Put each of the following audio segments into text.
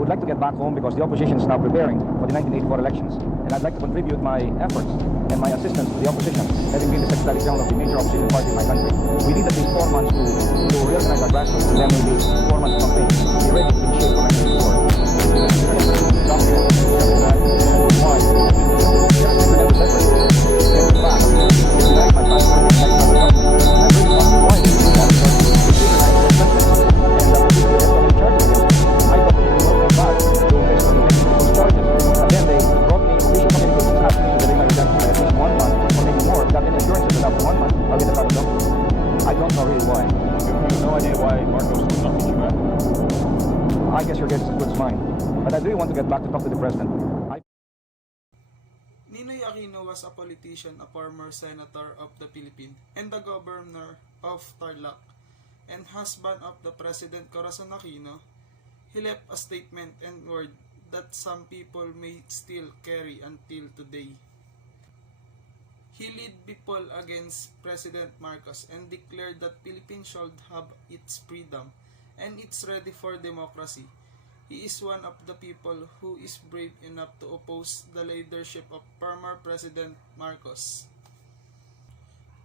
would like to get back home because the opposition is now preparing for the 1984 elections, and I'd like to contribute my efforts and my assistance to the opposition, having been the Secretary General of the major opposition party in my country. We need at least 4 months to reorganize our grassroots, and then maybe 4 months campaign. Be ready to shape for 1984. Jump here, jump back, and why? There's been tremendous effort getting back to unite my passport and unite my government. And I'm really not why they do that, because it's organized their sentence, and the people that have so many charges against me. I thought that they would welcome back to face on those charges. And then they brought me official communications asking me to delay my redemption by at least 1 month or maybe more. Got any assurances that after 1 month I'll get a card of government. I don't know really why. You have no idea why Marcos would not get you back? I guess your guess is as good as mine. But I really want to get back to talk to the president. Ninoy Aquino was a politician, a former senator of the Philippines, and the governor of Tarlac, and husband of the President Corazon Aquino. He left a statement and word that some people may still carry until today. He led people against President Marcos and declared that Philippines should have its freedom and it's ready for democracy. He is one of the people who is brave enough to oppose the leadership of former President Marcos.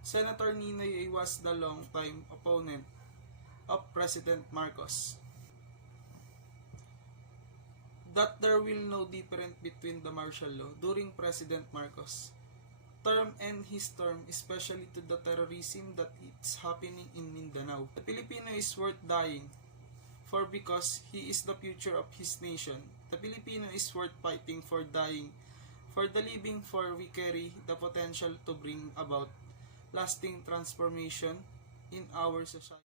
Senator Ninoy was the long-time opponent of President Marcos. That there will no difference between the martial law during President Marcos' term and his term, especially to the terrorism that is happening in Mindanao. The Filipino is worth dying for because he is the future of his nation. The Filipino is worth fighting for, dying for the living, for we carry the potential to bring about lasting transformation in our society.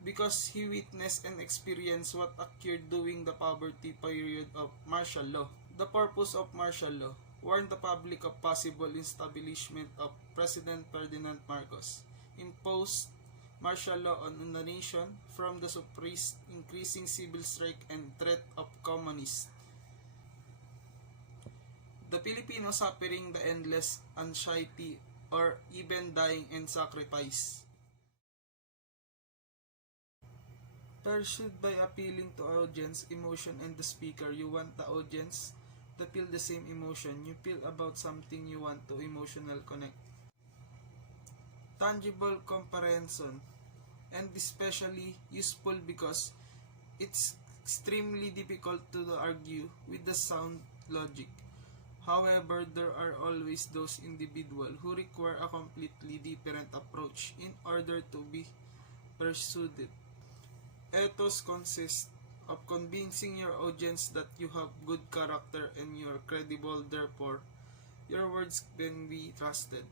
Because he witnessed and experienced what occurred during the poverty period of martial law. The purpose of martial law warned the public of possible establishment of President Ferdinand Marcos, imposed martial law on the nation from the suppressed increasing civil strike and threat of communists. The Filipino suffering the endless anxiety or even dying and sacrifice. Pursued by appealing to audience emotion and the speaker, you want the audience to feel the same emotion you feel about something you want to emotional connect. Tangible comparison, and especially useful because it's extremely difficult to argue with the sound logic. However, there are always those individuals who require a completely different approach in order to be pursued. Ethos consists of convincing your audience that you have good character and you are credible, therefore, your words can be trusted.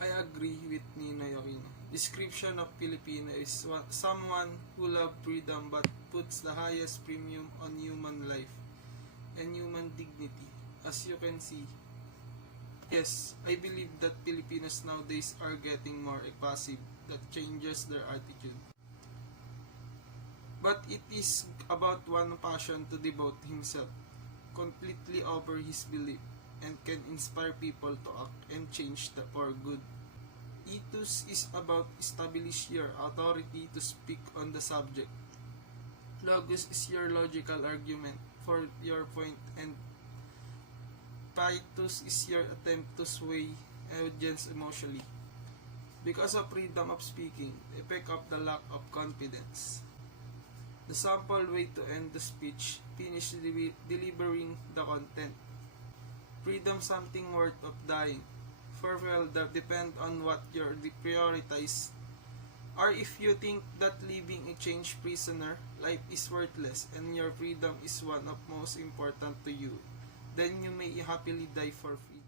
I agree with Ninoy Aquino. Description of Filipino is someone who loves freedom but puts the highest premium on human life and human dignity. As you can see, yes, I believe that Filipinos nowadays are getting more passive, that changes their attitude. But it is about one passion to devote himself completely over his belief and can inspire people to act and change for good. Ethos is about establish your authority to speak on the subject. Logos is your logical argument for your point, and pathos is your attempt to sway audience emotionally. Because of freedom of speaking, the effect of the lack of confidence. The sample way to end the speech, finish delivering the content. Freedom something worth of dying. For well, that depend on what you prioritize. Or if you think that living a change prisoner life is worthless and your freedom is one of most important to you, then you may happily die for free.